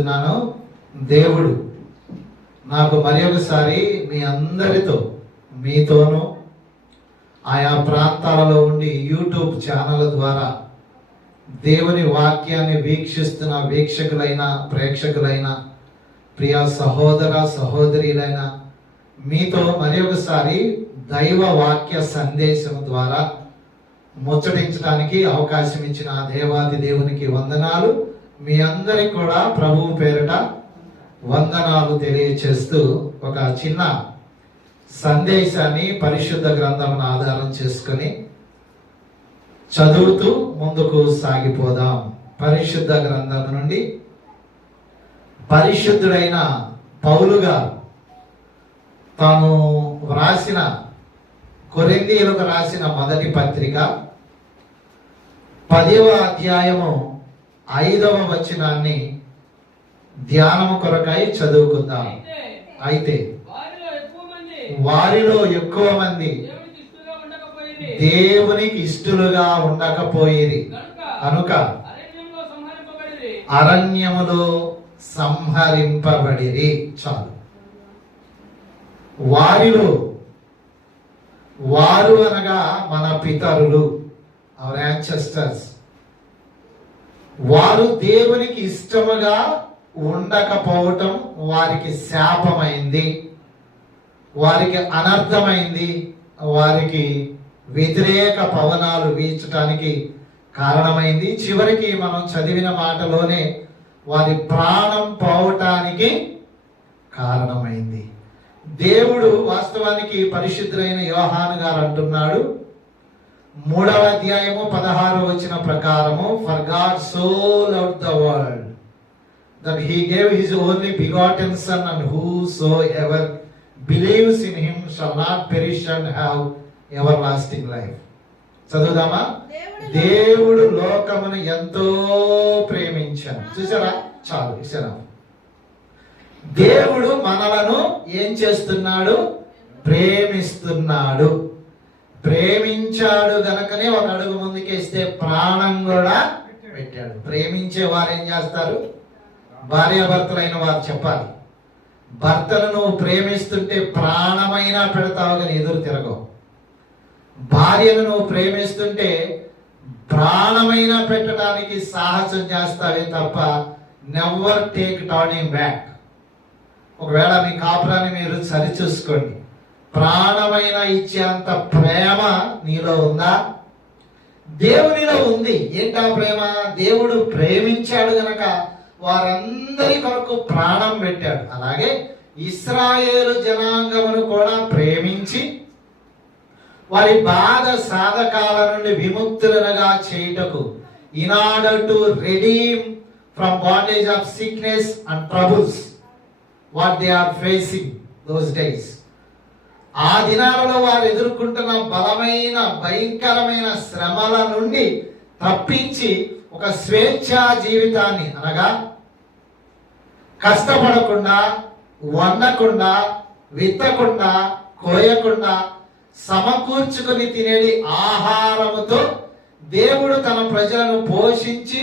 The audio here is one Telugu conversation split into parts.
చెల్లిస్తున్నాను. దేవుడు నాకు మరి ఒకసారి మీ అందరితో, మీతోనూ, ఆయా ప్రాంతాలలో ఉండి యూట్యూబ్ ఛానల్ ద్వారా దేవుని వాక్యాన్ని వీక్షిస్తున్న వీక్షకులైన, ప్రేక్షకులైన, ప్రియ సహోదర సహోదరులైన మీతో మరి ఒకసారి దైవ వాక్య సందేశం ద్వారా ముచ్చటించడానికి అవకాశం ఇచ్చిన దేవాది దేవునికి వందనాలు. మీ అందరికి కూడా ప్రభువు పేరిట వందనాలు తెలియచేస్తూ ఒక చిన్న సందేశాన్ని పరిశుద్ధ గ్రంథమును ఆధారం చేసుకుని చదువుతూ ముందుకు సాగిపోదాం. పరిశుద్ధ గ్రంథం నుండి పరిశుద్ధుడైన పౌలు గారు తాను వ్రాసిన కొరింథీయులకు రాసిన మొదటి పత్రిక 10వ అధ్యాయము 5వ వచనాన్ని ధ్యానము కొరకై చదువుకుందాం. అయితే వారిలో ఎక్కువ మంది దేవునికి ఇష్టలుగా ఉండకపోయిరి కనుక అరణ్యములో సంహరింపబడిరి. చాలు. వారిలో, వారు అనగా మన పితరులు, అవర్ యాన్సెస్టర్స్, వారు దేవునికి ఇష్టముగా ఉండకపోవటం వారికి శాపమైంది, వారికి అనర్థమైంది, వారికి వ్యతిరేక పవనాలు వీచటానికి కారణమైంది. చివరికి మనం చదివిన మాటలోనే వారి ప్రాణం పోవటానికి కారణమైంది. దేవుడు వాస్తవానికి పరిశుద్ధులైన యోహాను గారు అంటున్నాడు, 3వ అధ్యాయము 16వ వచన ప్రకారము, for God so loved the world that he gave his only begotten son, and whosoever believes in him shall not perish and have everlasting life. చదువుదామా? దేవుడు లోకమును ఎంతో ప్రేమించాడు. చూసారా? చాలు. ఇసారా? దేవుడు మనలను ఏం చేస్తున్నాడు? ప్రేమిస్తున్నాడు. ప్రేమించాడు గనకనే ఒక అడుగు ముందుకేస్తే ప్రాణం కూడా పెట్టాడు. ప్రేమించే వారు ఏం చేస్తారు? భార్యాభర్తలైన వారు చెప్పాలి, భర్తను నువ్వు ప్రేమిస్తుంటే ప్రాణమైనా పెడతావు కానీ ఎదురు తిరగవు. భార్యను నువ్వు ప్రేమిస్తుంటే ప్రాణమైనా పెట్టడానికి సాహసం చేస్తావే తప్ప నెవర్ టేక్ టర్నింగ్ బ్యాక్. ఒకవేళ మీ కాపురాన్ని మీరు సరిచూసుకోండి. ప్రాణమైన ఇచ్చేంత ప్రేమ నీలో ఉందా? దేవునిలో ఉంది. ఏంటా ప్రేమ? దేవుడు ప్రేమించాడు గనక వారందరి కొరకు ప్రాణం పెట్టాడు. అలాగే ఇశ్రాయేలు జనాంగమును కూడా ప్రేమించి వారి బాధ సాధకాల నుండి విముక్తులనుగా చేయుటకు, in order to redeem from bondage of sickness and troubles what they are facing those days. ఆ దినాలలో వారు ఎదుర్కొంటున్న బలమైన భయంకరమైన శ్రమల నుండి తప్పించి ఒక స్వేచ్ఛా జీవితాన్ని, అనగా కష్టపడకుండా, వండకుండా, విత్తకుండా, కోయకుండా సమకూర్చుకొని తినేది ఆహారముతో దేవుడు తన ప్రజలను పోషించి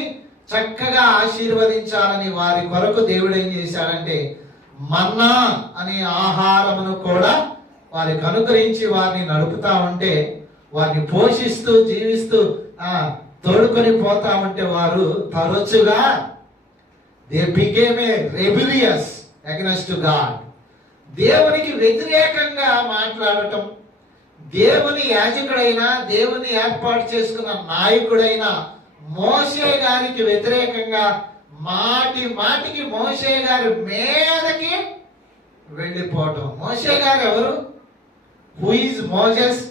చక్కగా ఆశీర్వదించాలని వారి కొరకు దేవుడు ఏం చేశాడంటే మన్నా అనే ఆహారమును కూడా వారికి అనుగ్రహించి వారిని నడుపుతా ఉంటే, వారిని పోషిస్తూ జీవిస్తూ తోడుకొని పోతా ఉంటే వారు తరచుగా they became a rebellious against God. దేవునికి వ్యతిరేకంగా మాట్లాడటం, దేవుని యాజకుడైన, దేవుని ఏర్పాటు చేసుకున్న నాయకుడైన మోషే గారికి వ్యతిరేకంగా మాటి మాటికి మోషే గారి మీదకి వెళ్ళిపోవటం. మోషే గారు ఎవరు? Who is Moses?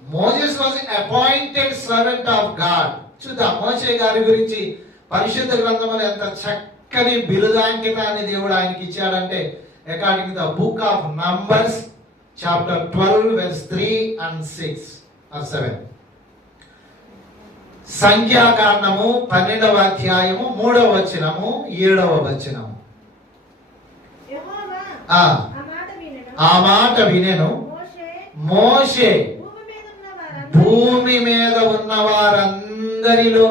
Moses was appointed servant of God. చూద్దాం మోషే గారి గురించి పరిశుద్ధ గ్రంథంలో ఎంత చక్కని బిరుదాంకితాన్ని దేవుడు ఆయనకి ఇచ్చాడంటే, according to the book of numbers chapter 12 verse 3 and 6 or 7. సంఖ్యాకాండము 12వ అధ్యాయము 3వ వచనము 7వ వచనము. ఆ మాట వినెను మోషే భూమి మీద ఉన్న వారందరిలో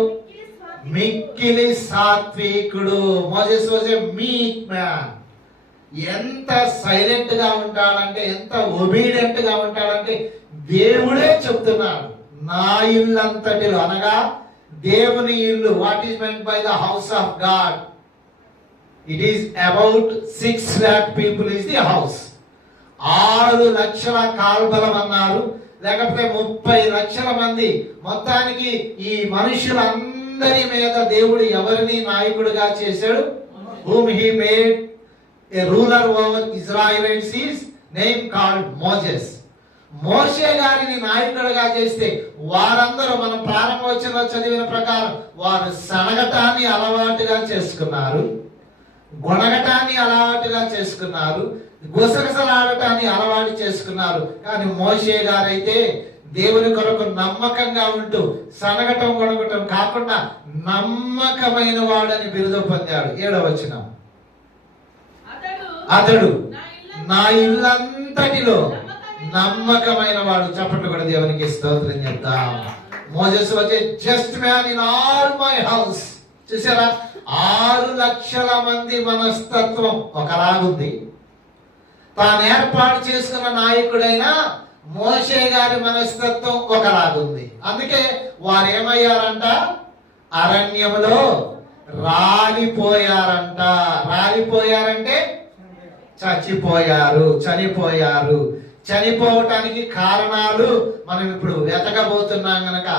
మిక్కిలి సాత్వికుడు. మోసెస్ వాజ్ ఏ మీక్ మ్యాన్. ఎంత సైలెంట్ గా ఉంటాడంటే, ఎంత ఒబీడియంట్ గా ఉంటాడంటే దేవుడే చెప్తున్నాడు, నా ఇల్లంతటిలో, అనగా దేవుని ఇల్లు. What is meant by the house of God? It is about 6 lakh people is the house. 6 లక్షల కాల్బలం అన్నారు, లేకపోతే 30 లక్షల మంది. మొత్తానికి ఈ మనుషులందరి మీద దేవుడు ఎవరిని నాయకుడిగా చేశాడు? whom he made a ruler over Israelites is name called Moses. మోషే గారిని నాయకుడిగా చేస్తే వారందరూ మనం ప్రారంభోచనలో చదివిన ప్రకారం వారు సనగటాన్ని అలవాటుగా చేసుకున్నారు, గొనగటాన్ని అలవాటుగా చేసుకున్నారు, గుసగుసలాడటాన్ని అలవాటు చేసుకున్నారు. కానీ మోషే గారైతే దేవుని కొరకు నమ్మకంగా ఉంటూ సనగటం గొనగటం కాకుండా నమ్మకమైన వాడని బిరుదు పొందాడు. 7వ వచనం, అతడు నా ఇల్లంతటిలో నమ్మకమైన వాడు. చప్పట్లు కూడా దేవునికి స్తోత్రం చేద్దాం. మోసెస్ వచ్చే just man in all my house. చూసారా, 6 లక్షల మంది మనస్తత్వం ఒకలాగుంది. తాను ఏర్పాటు చేసుకున్న నాయకుడైన మోషే గారి మనస్తత్వం ఒకలాగుంది. అందుకే వారు ఏమయ్యారంట? అరణ్యములో రాలిపోయారంట. రాలిపోయారంటే చనిపోయారు. చనిపోవటానికి కారణాలు మనం ఇప్పుడు వెతకబోతున్నాం గనక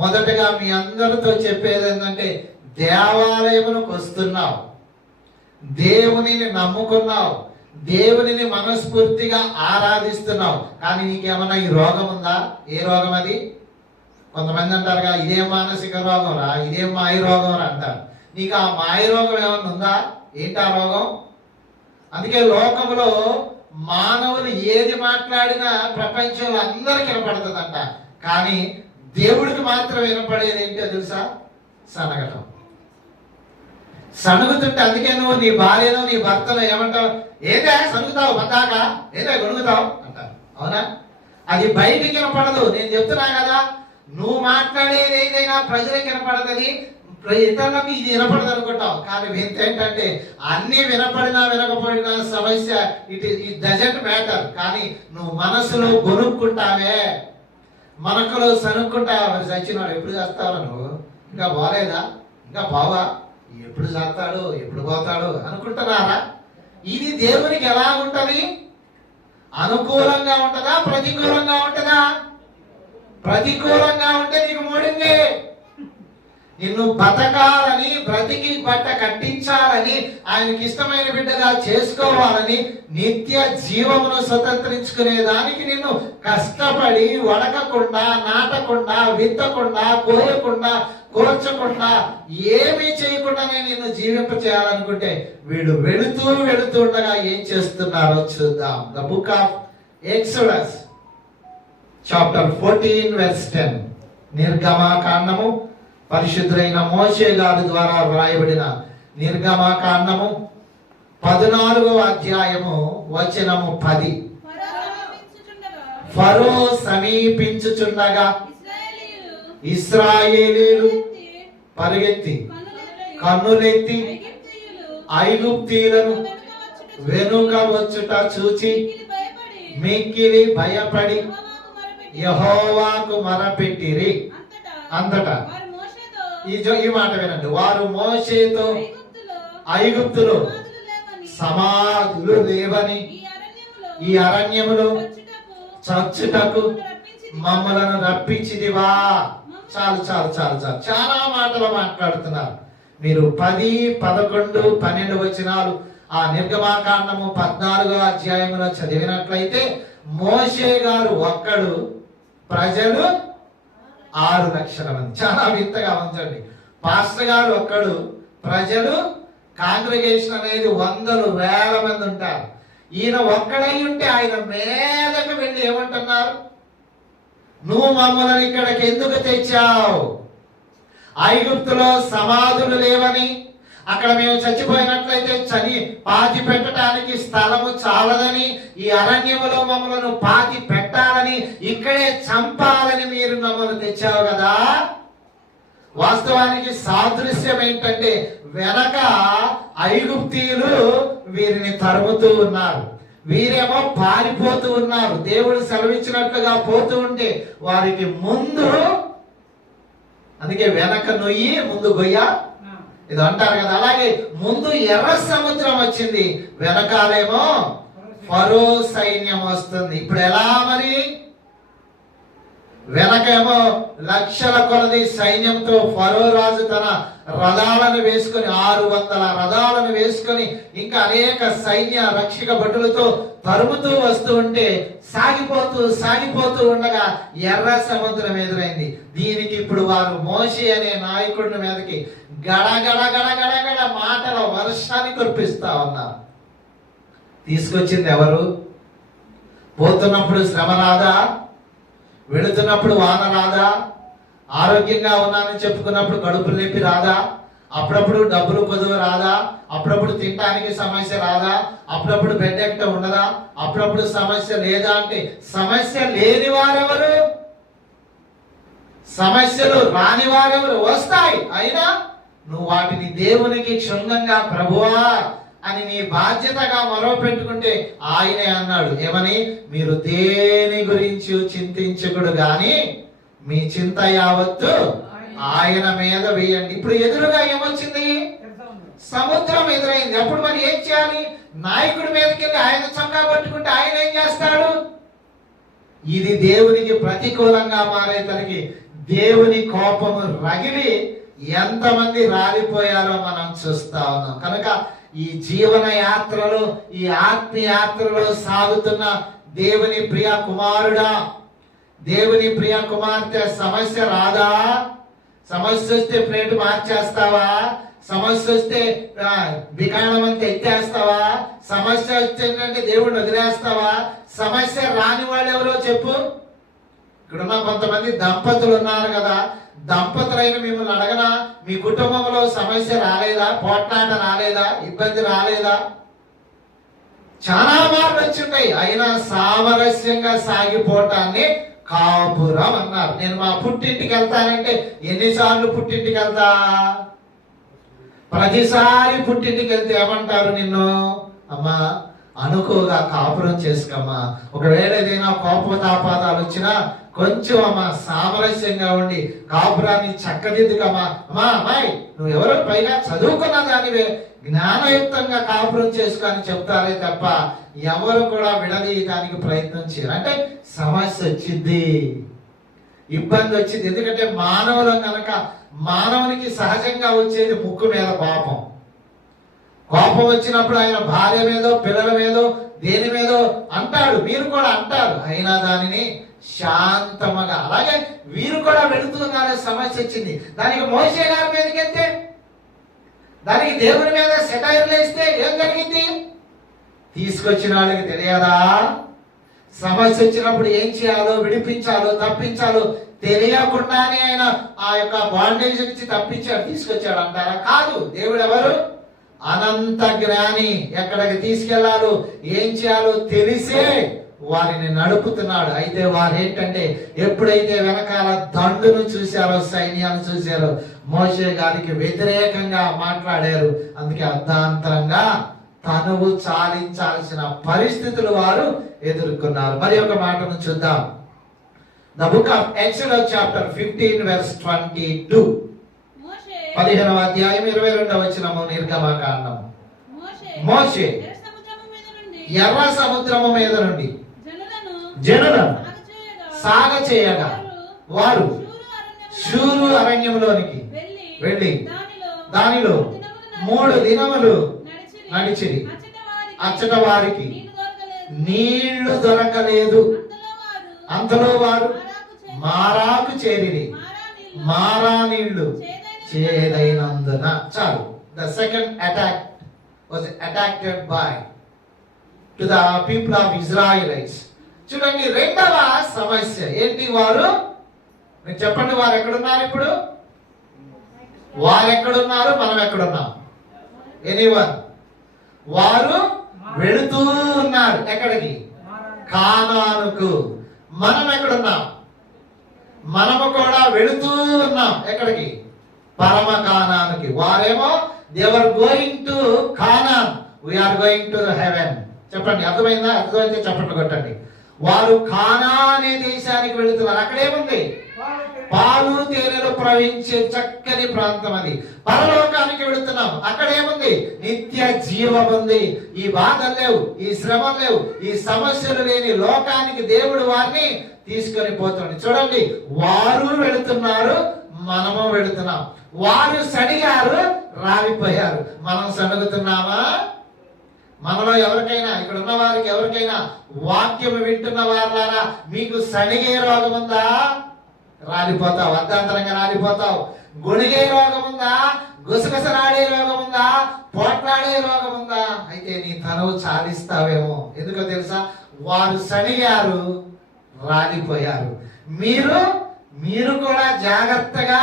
మొదటగా మీ అందరితో చెప్పేది ఏంటంటే, దేవాలయమునకు వస్తున్నావు, దేవునిని నమ్ముకున్నావు, దేవునిని మనస్ఫూర్తిగా ఆరాధిస్తున్నావు, కానీ నీకేమన్నా ఈ రోగం ఉందా? ఏ రోగం అది? కొంతమంది అంటారుగా, ఇదేం మానసిక రోగం రా, ఇదేం మాయ రోగం రా అంటారు. నీకు ఆ మాయ రోగం ఏమన్నా ఉందా? ఏంటి ఆ రోగం? అందుకే లోకంలో మానవులు ఏది మాట్లాడినా ప్రపంచంలో అందరికి వినపడుతుందంట, కానీ దేవుడికి మాత్రం వినపడేది ఏంటో తెలుసా? సనగటం. సనుగుతుంటే అందుకే నువ్వు నీ భార్యను నీ భర్తను ఏమంటావు? ఏదే సనుగుతావు, పతాక ఏదే గొడుగుతావు అంటారు. అవునా? అది బయటికి వినపడదు. నేను చెప్తున్నా కదా, నువ్వు మాట్లాడేది ఏదైనా ప్రజలకు వినపడుతుంది, ఇతరులకు ఇది వినపడదు అనుకుంటాం. కానీ వింత ఏంటంటే, అన్ని వినపడినా వినకపోయినా సమస్య ఇట్ డజంట్ మ్యాటర్. కానీ నువ్వు మనసులో గొనుక్కుంటావే, మనకులో సనుక్కుంటావా? మరి చచ్చినాడు ఎప్పుడు చేస్తావా? నువ్వు ఇంకా బాలేదా? ఇంకా బావా? ఎప్పుడు చేస్తాడు, ఎప్పుడు పోతాడు అనుకుంటున్నారా? ఇది దేవునికి ఎలా ఉంటది? అనుకూలంగా ఉంటుందా, ప్రతికూలంగా ఉంటుందా? ప్రతికూలంగా ఉంటే నీకు మూడింది. నిన్ను బతకాలని, బ్రతికి బట్ట కట్టించాలని, ఆయనకి ఇష్టమైన బిడ్డగా చేసుకోవాలని, నిత్య జీవమును స్వతంత్రించుకునే దానికి నిన్ను కష్టపడి వడకకుండా, నాటకుండా, విత్తకుండా, కోయకుండా, కోర్చకుండా, ఏమీ చేయకుండానే నిన్ను జీవింప చేయాలనుకుంటే వీడు వెళుతుండగా ఏం చేస్తున్నారో చూద్దాం. The book of exodus chapter 14 verse 10. నిర్గమకాండము, పరిశుద్ధులైన మోషే గారి ద్వారా వ్రాయబడిన నిర్గమకాండము 14వ అధ్యాయము వచనము 10. ఫరో సమీపించుచుండగా ఇశ్రాయేలీయులు పరిగెత్తి కన్నులెత్తి ఐగుప్తీయులను వెనుక వచ్చుట చూచి మిక్కిలి భయపడి యెహోవాకు మొరపెట్టిరి. అంతటా ఈ మాట వినండి. వారు మోషేతో, ఐగుప్తులో సమాధులు లేవని ఈ అరణ్యములో చచ్చుటకు మమ్మలను రప్పించిదివా. చాలు చాలు చాలు చాలు, చాలా మాటలు మాట్లాడుతున్నారు మీరు. 10, 11, 12 వచనాలు ఆ నిర్గమకాండము 14వ అధ్యాయంలో చదివినట్లయితే, మోషే గారు ఒక్కడు, ప్రజలు 6 లక్షల మంది. చాలా వింతగా ఉంచండి. పాస్టర్ గారు ఒక్కడు, ప్రజలు, కాంగ్రిగేషన్ అనేది 100,000 మంది ఉంటారు. ఈయన ఒక్కడై ఉంటే ఆయన మీదకు వెళ్ళి ఏమంటున్నారు? నువ్వు మమ్మల్ని ఇక్కడికి ఎందుకు తెచ్చావు? ఐగుప్తులో సమాధులు లేవని, అక్కడ మేము చచ్చిపోయినట్లయితే పాతి పెట్టడానికి స్థలము చాలదని, ఈ అరణ్యములో మమ్మల్ని పాతి పెట్టాలని, ఇక్కడే చంపాలని మీరు మమ్మల్ని తెచ్చావు కదా. వాస్తవానికి సాదృశ్యం ఏంటంటే వెనక ఐగుప్తీయులు వీరిని తరుముతూ ఉన్నారు, వీరేమో పారిపోతూ ఉన్నారు. దేవుడు సెలవిచ్చినట్లుగా పోతూ ఉంటే వారికి ముందు, అందుకే వెనక నొయ్యి ముందు గొయ్య ఇది అంటారు కదా, అలాగే ముందు ఎర్ర సముద్రం వచ్చింది, వెనకాలేమో ఫరో సైన్యం వస్తుంది. ఇప్పుడు ఎలా మరి? వెనకేమో లక్షల కొలది సైన్యంతో ఫరో రాజు తన రథాలను వేసుకొని 600 రథాలను వేసుకొని ఇంకా అనేక సైన్య రక్షక భటులతో తరుముతూ వస్తూ ఉంటే సాగిపోతూ ఉండగా ఎర్ర సముద్రం ఎదురైంది. దీనికి ఇప్పుడు వారు మోషే అనే నాయకుడి మీదకి గడగడ మాటల వర్షాన్ని కురిపిస్తా ఉన్నారు. తీసుకొచ్చింది ఎవరు? పోతున్నప్పుడు శ్రమ రాదా? వెళుతున్నప్పుడు వాన రాదా? ఆరోగ్యంగా ఉన్నానని చెప్పుకున్నప్పుడు కడుపు నొప్పి రాదా? అప్పుడప్పుడు డబ్బులు కొదువు రాదా? అప్పుడప్పుడు తినడానికి సమస్య రాదా? అప్పుడప్పుడు బెడ్ ఎక్కడ ఉండదా? అప్పుడప్పుడు సమస్య లేదా? అంటే సమస్య లేని వారెవరు? సమస్యలు రాని వారెవరు? వస్తాయి, అయినా నువ్వు వాటిని దేవునికి క్షుణ్ణంగా ప్రభువా అని నీ బాధ్యతగా మొరపెట్టుకుంటే ఆయనే అన్నాడు ఏమని? మీరు దేని గురించి చింతించకుడు గాని మీ చింత యావత్తు ఆయన మీద వేయండి. ఇప్పుడు ఎదురుగా ఏమొచ్చింది? సముద్రం ఎదురైంది. అప్పుడు మరి ఏం చేయాలి? నాయకుడి మీదకి వెళ్ళి ఆయన చొక్కా పట్టుకుంటే ఆయన ఏం చేస్తాడు? ఇది దేవునికి ప్రతికూలంగా మారేతనికి దేవుని కోపము రగిలి ఎంతమంది రాలిపోయారో మనం చూస్తా ఉన్నాం. కనుక ఈ జీవన యాత్రలో, ఈ ఆత్మయాత్రలో సాగుతున్న దేవుని ప్రియ కుమారుడా, దేవుని ప్రియ కుమార్తె, సమస్య రాదా? సమస్య వస్తే ప్లేట్ మార్చేస్తావా? సమస్య వస్తే బిగాణం అంతా ఎత్తేస్తావా? సమస్య వస్తే దేవుడిని వదిలేస్తావా? సమస్య రాని వాళ్ళు ఎవరో చెప్పు. ఇక్కడున్న కొంతమంది దంపతులు ఉన్నారు కదా, దంపతులైన మిమ్మల్ని అడగనా, మీ కుటుంబంలో సమస్య రాలేదా? పోట్లాట రాలేదా? ఇబ్బంది రాలేదా? చాలా మార్లు వచ్చింటాయి, అయినా సామరస్యంగా సాగిపోవటాన్ని కాపురం అన్నారు. నేను మా పుట్టింటికి వెళ్తానంటే ఎన్నిసార్లు పుట్టింటికి వెళ్తా? ప్రతిసారి పుట్టింటికి వెళ్తే ఏమంటారు నిన్ను? అమ్మా అనుకోగా కాపురం చేసుకోమ్మా, ఒకవేళ ఏదైనా కోపతాపాదాలు వచ్చినా కొంచెం అమ్మా సామరస్యంగా ఉండి కాపురాన్ని చక్కదిద్దుకమ్మా. అమ్మా అమ్మాయి నువ్వు ఎవరో పైగా చదువుకున్న దానివే, జ్ఞానయుక్తంగా కాపురం చేసుకొని చెప్తారే తప్ప ఎవరు కూడా విడదీయడానికి ప్రయత్నం చేయరు. అంటే సమస్య వచ్చింది, ఇబ్బంది వచ్చింది. ఎందుకంటే మానవులం కనుక మానవునికి సహజంగా వచ్చేది ముక్కు మీద కోపం. కోపం వచ్చినప్పుడు ఆయన భార్య మీదో పిల్లల మీదో దేని మీదో అంటాడు, మీరు కూడా అంటారు, అయినా దానిని శాంతముగా. అలాగే వీరు కూడా వెళుతున్నారే, సమస్య వచ్చింది, దానికి మోషే గారి మీదకి వెళ్తే, దానికి దేవుని మీద సెటైర్లు వేస్తే ఏం జరిగింది? తీసుకొచ్చిన వాళ్ళకి తెలియదా? సమస్య వచ్చినప్పుడు ఏం చేయాలో, విడిపించాలో, తప్పించాలో తెలియకుండానే ఆయన ఆ యొక్క బాండేజ్ నుంచి తప్పించాడు, తీసుకొచ్చాడు అంటారా? కాదు. దేవుడు ఎవరు? అనంత జ్ఞాని. ఎక్కడికి తీసుకెళ్లాలో, ఏం చేయాలో తెలిసే వారిని నడుపుతున్నాడు. అయితే వారు ఏంటంటే ఎప్పుడైతే వెనకాల దండును చూశారో, సైన్యాన్ని చూశారో, మోషే గారికి వ్యతిరేకంగా మాట్లాడారు. అందుకే అర్ధాంతరంగా తనువు చాలించాల్సిన పరిస్థితులు వారు ఎదుర్కొన్నారు. మరి ఒక మాటను చూద్దాం. The book of exodus chapter 15 verse 22. 15వ అధ్యాయం 22వ వచనము, నిర్గమకాండం. మోషే ఎర్ర సముద్రము మీద నుండి జనులను సాగ చేయగా వారు షూరు అరణ్యంలోనికి వెళ్ళి దానిలో 3 దినములు నడిచిరి. అచ్చట వారికి నీళ్లు దొరకలేదు. అంతలో వారు మారాకు చేరిరి. మారా నీళ్లు చేదైనందున. చాలు. The second attack was attacked by to the people of Israelites. చూడండి, రెండవ సమస్య ఏంటి? వారు, మీరు చెప్పండి, వారు ఎక్కడున్నారు ఇప్పుడు? వారు ఎక్కడున్నారు? మనం ఎక్కడున్నాం? ఎనీవన్? వారు వెళుతూ ఉన్నారు. ఎక్కడికి? కానానుకు. మనం ఎక్కడున్నాం? మనము కూడా వెళుతూ ఉన్నాం. ఎక్కడికి? పరమ కానానికి. వారేమో they are going to Canaan, we are going to heaven. చెప్పండి, అర్థమైందా? అర్థమైతే చెప్పండి కొట్టండి. వారు కానా అనే దేశానికి వెళుతున్నారు. అక్కడేముంది? పాలు తేనెలు ప్రవహించే చక్కని ప్రాంతం అది. పరలోకానికి వెళుతున్నాం. అక్కడేముంది? నిత్య జీవం ఉంది. ఈ బాధలు లేవు, ఈ శ్రమలు లేవు, ఈ సమస్యలు లేని లోకానికి దేవుడు వారిని తీసుకొని పోతుంది. చూడండి, వారు వెళుతున్నారు, మనము వెళుతున్నాం. వారు సడిగారు, రాలిపోయారు. మనం సడుగుతున్నామా? మనలో ఎవరికైనా, ఇక్కడ ఉన్న వారికి ఎవరికైనా వాక్యం వింటున్న వారులారా, మీకు సడిగే రోగం ఉందా? రాలిపోతావు, అర్ధాంతరంగా రాలిపోతావు. గొణిగే రోగం ఉందా? గుసగుసలాడే రోగం ఉందా? పోట్లాడే రోగం ఉందా? అయితే నీ తనువు చాలిస్తావేమో. ఎందుకో తెలుసా? వారు సడిగారు, రాలిపోయారు. మీరు కూడా జాగ్రత్తగా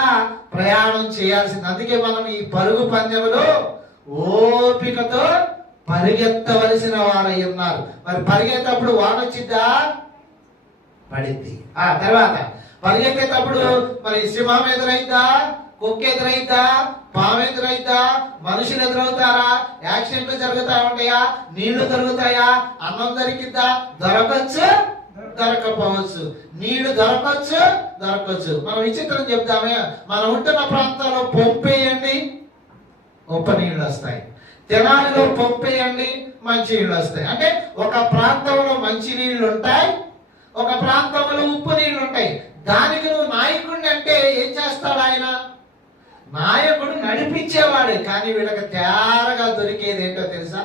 ప్రయాణం చేయాల్సింది. అందుకే మనం ఈ పరుగు పందెములో ఓపికతో పరిగెత్తవలసిన వారై ఉన్నారు. మరి పరిగెత్తప్పుడు వానొచ్చిద్దా? పడింది. ఆ తర్వాత పరిగెత్తేటప్పుడు మరి సింహం ఎదురైద్దా? కుక్క ఎదురైద్దా? పాము ఎదురైద్దా? మనుషులు ఎదురవుతారా? యాక్సిడెంట్లు జరుగుతా ఉంటాయా? నీళ్లు దొరుకుతాయా? అన్నం దొరికిద్దా? దొరకచ్చు, దొరకపోవచ్చు. నీళ్లు దొరకచ్చు, దొరకవచ్చు. మనం విచిత్రం చెప్తామే, మనం ఉంటున్న ప్రాంతాల్లో పంపేయండి, ఉప్పు నీళ్ళు వస్తాయి. తెనాలిలో పంపేయండి, మంచి నీళ్ళు వస్తాయి. అంటే ఒక ప్రాంతంలో మంచి నీళ్లు ఉంటాయి, ఒక ప్రాంతంలో ఉప్పు నీళ్లు ఉంటాయి. దానికి నువ్వు నాయకుడిని అంటే ఏం చేస్తాడు ఆయన? నాయకుడు నడిపించేవాడు. కానీ వీళ్ళకి తేరగా దొరికేది ఏంటో తెలుసా?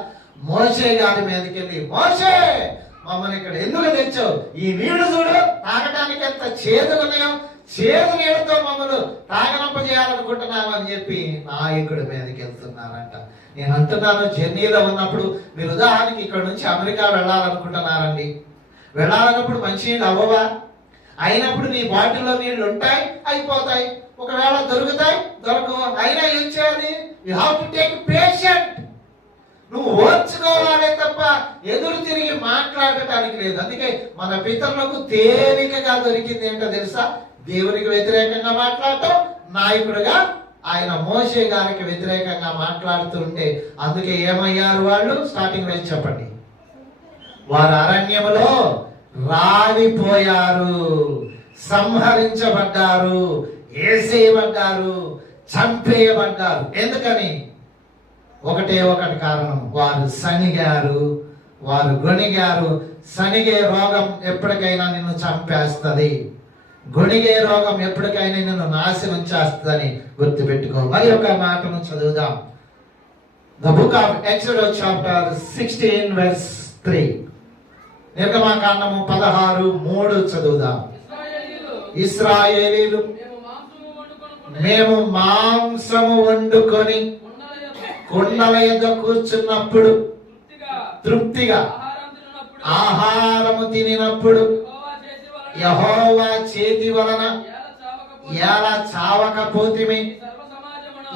మోషే గారి మీదకి వెళ్ళి, మోషే మమ్మల్ని ఇక్కడ ఎందుకు తెచ్చావు? ఈ నీళ్లు చూడు, తాగడానికి ఎంత చేదులున్నాయో, చేదు నీళ్ళతో మమ్మల్ని తాగనంప చేయాలనుకుంటున్నావు అని చెప్పి నాయకుడి మీదకి వెళ్తున్నారంట. నేను అంటున్నాను, జర్నీలో ఉన్నప్పుడు మీరు ఉదాహరణకి ఇక్కడ నుంచి అమెరికా వెళ్ళాలనుకుంటున్నారండి. వెళ్ళాలన్నప్పుడు మంచి నీళ్ళు అవ్వవా? అయినప్పుడు నీ బాటిల్లో నీళ్లు ఉంటాయి, అయిపోతాయి. ఒకవేళ దొరుకుతాయి, దొరకవు. అయినా ఏం చేయాలి? You have to take patient. నువ్వు ఓర్చుకోవాలే తప్ప ఎదురు తిరిగి మాట్లాడటానికి లేదు. అందుకే మన పితరులకు తేలికగా దొరికింది ఏంటో తెలుసా? దేవునికి వ్యతిరేకంగా మాట్లాడటం. నాయకుడిగా ఆయన మోషే గారికి వ్యతిరేకంగా మాట్లాడుతుంటే అందుకే ఏమయ్యారు వాళ్ళు? స్టార్టింగ్ వేసి చెప్పండి. వారు అరణ్యములో రాలిపోయారు, సంహరించబడ్డారు, ఏసేయబడ్డారు, చంపేయబడ్డారు. ఎందుకని? ఒకటే ఒకటి కారణం. వారు సనిగారు, వారు గొణిగారు. సనిగే రోగం ఎప్పటికైనా నిన్ను చంపేస్తుంది. గొణిగే రోగం ఎప్పటికైనా నిన్ను నాశనం చేస్తుందని గుర్తుపెట్టుకో. మరి ఒక మాటను చదువుదాం. The book of exodus chapter 16 verse 3. నిర్గమకాండము 16:3 చదువుదాం. ఇశ్రాయేలీలు మేము మాంసము వండుకొని కుండల యొద్ద కూర్చున్నప్పుడు, తృప్తిగా ఆహారము తినినప్పుడు, యెహోవా చేతి వలన ఎలా చావకపోతిమి,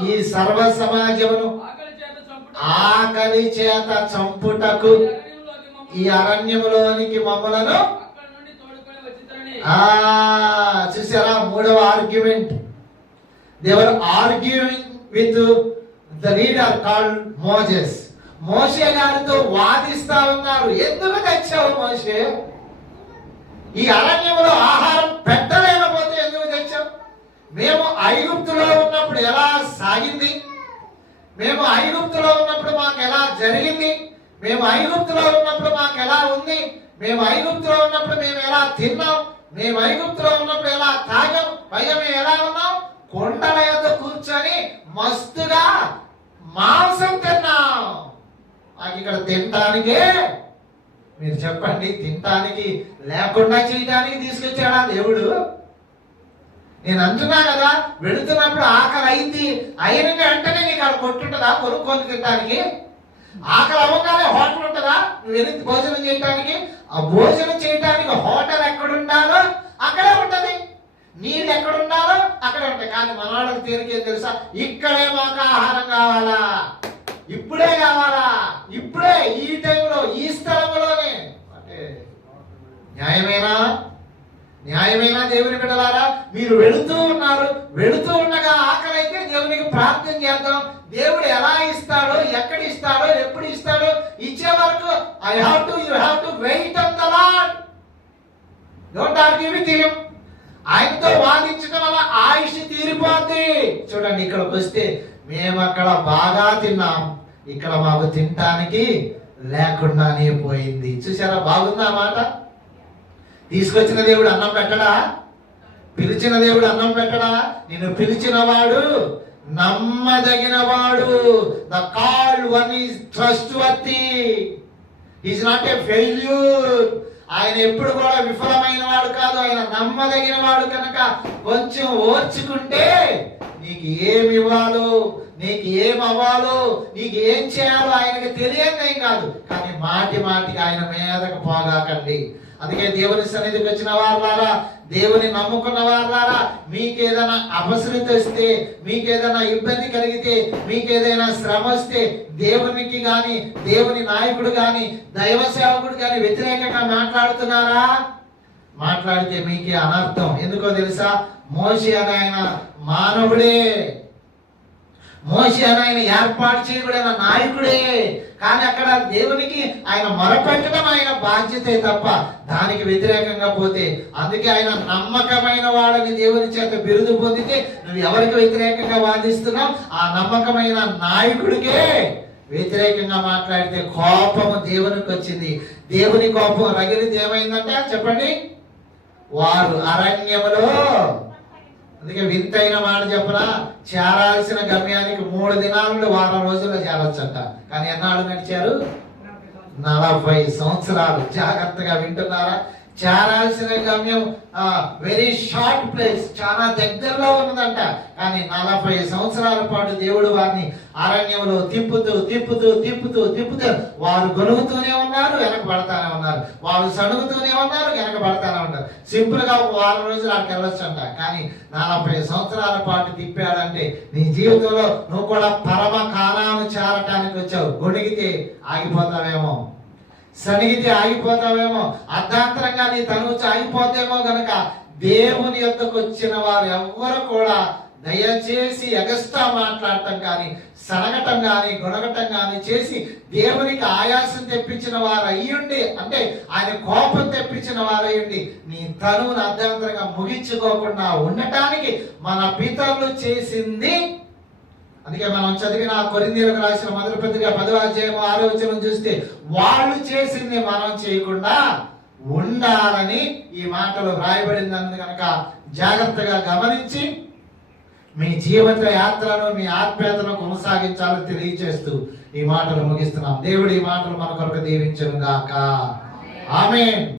ఈ సర్వ సమాజమును ఆకలి చేత చంపుటకు ఈ అరణ్యములోనికి మమ్మలను. చూసారా? మూడవ argument. They were arguing with the leader called Moses. మోషే గారితో వాదిస్తా ఉన్నారు. ఎందుకు తెచ్చావు మోషే? ఈ అరణ్యంలో ఆహారం పెట్టలేకపోతే ఎందుకు తెచ్చావు? మేము ఐగుప్తులో ఉన్నప్పుడు ఎలా సాగింది? మేము ఐగుప్తులో ఉన్నప్పుడు మాకు ఎలా జరిగింది? మేము ఐగుప్తులో ఉన్నప్పుడు మాకు ఎలా ఉంది? మేము ఐగుప్తులో ఉన్నప్పుడు మేము ఎలా తిన్నాం? మేము ఐగుప్తులో ఉన్నప్పుడు ఎలా తాగాం? పైగా మేము ఎలా ఉన్నాం? కొండల యొద్ద కూర్చొని మస్తుగా మాంసం తిన్నాం. మాకు ఇక్కడ తినటానికే, మీరు చెప్పండి, తినటానికి లేకుండా చేయడానికి తీసుకొచ్చాడా దేవుడు? నేను అంటున్నా కదా, వెళుతున్నప్పుడు ఆకలి అయింది, అయిన వెంటనే నీకు అక్కడ కొట్టుంటుందా కొనుక్కొని తినడానికి? ఆకలి అవ్వగానే హోటల్ ఉంటుందా నువ్వు వెళ్ళి భోజనం చేయటానికి? ఆ భోజనం చేయటానికి హోటల్ ఎక్కడుండాలో అక్కడే ఉంటది, నీళ్ళు ఎక్కడుండాలో అక్కడే ఉంటాయి. కానీ మన వాళ్ళకి తేలికేం తెలుసా? ఇక్కడే మాకు ఆహారం కావాలా, ఇప్పుడే కావాలా, ఇప్పుడే, ఈ టైంలో, ఈ స్థలంలోనే. అంటే న్యాయమేనా? న్యాయమేనా? దేవుని బిడ్డలారా, మీరు వెళుతూ ఉన్నారు, వెళుతూ ఉండగా ఆకలి అయితే దేవుని ప్రార్థన చేద్దాం. దేవుడు ఎలా ఇస్తాడో, ఎక్కడ ఇస్తాడో, ఎప్పుడు ఇస్తాడో ఇచ్చే వరకు you have to wait on the Lord. Don't argue with him. ఆయనతో వాదించడం వల్ల ఆయుష్ తీరిపోద్ది. చూడండి, ఇక్కడికి వస్తే మేము అక్కడ బాగా తిన్నాం, ఇక్కడ మాకు తినటానికి లేకుండానే పోయింది. చూసారా, బాగుందా మాట? తీసుకొచ్చిన దేవుడు అన్నం పెట్టడా? పిలిచిన దేవుడు అన్నం పెట్టడా? నిన్ను పిలిచిన వాడు నమ్మదగిన వాడు. The called one is trustworthy. Is not a failure. ఆయన ఎప్పుడు కూడా విఫలమైన వాడు కాదు, ఆయన నమ్మదగిన వాడు. కనుక కొంచెం ఓర్చుకుంటే నీకు ఏమి ఇవ్వాలో, నీకు ఏం అవ్వాలో, నీకు ఏం చేయాలో ఆయనకి తెలియదేం కాదు. కానీ మాటికి ఆయన మీదకు పోగాకండి. అందుకే దేవుని సన్నిధికి వచ్చిన వారులారా, దేవుని నమ్ముకున్న వారులారా, మీకేదైనా అపసృతి వస్తే, మీకేదైనా ఇబ్బంది కలిగితే, మీకేదైనా శ్రమ వస్తే, దేవునికి గాని, దేవుని నాయకుడు గాని, దైవ సేవకుడు గాని వ్యతిరేకంగా మాట్లాడుతున్నారా? మాట్లాడితే మీకే అనర్థం. ఎందుకో తెలుసా? మోషే అని ఆయన మానవుడే, మోషే అని ఆయన ఏర్పాటు చేయబడిన నాయకుడే. కానీ అక్కడ దేవునికి ఆయన మొరపెట్టడం ఆయన బాధ్యతే తప్ప దానికి వ్యతిరేకంగా పోతే, అందుకే ఆయన నమ్మకమైన వాడని దేవుని చేత బిరుదు పొందితే, నువ్వు ఎవరికి వ్యతిరేకంగా వాదిస్తున్నావు? ఆ నమ్మకమైన నాయకుడికే వ్యతిరేకంగా మాట్లాడితే కోపము దేవునికి వచ్చింది. దేవుని కోపం రగిలితే ఏమైందంటే చెప్పండి, వారు అరణ్యములో, అందుకే వింతైన మాట చెప్పరా, చేరాల్సిన గమ్యానికి 3 దినాలు 1 రోజుల్లో చేరొచ్చంట. కానీ ఎన్నాళ్ళు నడిచారు? 40 సంవత్సరాలు. జాగ్రత్తగా వింటున్నారా? చేరాల్సిన గమ్యం వెరీ షార్ట్ ప్లేస్, చాలా దగ్గరలో ఉన్నదంట. కానీ 40 సంవత్సరాల పాటు దేవుడు వారిని అరణ్యంలో తిప్పుతూ వారు గొనుగుతూనే ఉన్నారు, వెనకబడతానే ఉన్నారు. వారు సణుగుతూనే ఉన్నారు, వెనకబడతానే ఉన్నారు. సింపుల్ గా 1 వారం రోజులు అక్కడికి వెళ్ళొచ్చంట. కానీ 40 సంవత్సరాల పాటు తిప్పాడంటే నీ జీవితంలో నువ్వు కూడా పరమ కాలాన్ని చేరటానికి వచ్చావు. గొణిగితే ఆగిపోతావేమో, సనిగితే ఆగిపోతావేమో, అర్ధాంతరంగా నీ తనువు ఆగిపోతేమో. గనక దేవుని యొద్దకు వచ్చిన వారు ఎవ్వరు కూడా దయచేసి ఎగస్ట్రా మాట్లాడటం కానీ, సనగటం కానీ, గొనగటం కానీ చేసి దేవునికి ఆయాసం తెప్పించిన వారు అయ్యుండి, అంటే ఆయన కోపం తెప్పించిన వారు అయ్యుండి, నీ తనువును అర్ధాంతరంగా ముగించుకోకుండా ఉండటానికి మన పితరులు చేసింది. అందుకే మనం చదివిన కొరింథీయులకు రాసిన 1వ పత్రిక 10వ అధ్యాయం 6వ వచనం చూస్తే, వాళ్ళు చేసింది మనం చేయకుండా ఉండాలని ఈ మాటలు రాయబడిందని కనుక జాగ్రత్తగా గమనించి మీ జీవిత యాత్రను, మీ ఆత్మీయతను కొనసాగించాలని తెలియజేస్తూ ఈ మాటలు ముగిస్తున్నాం. దేవుడు ఈ మాటలు మన కొరకు దీవించును గాక. ఆమేన్.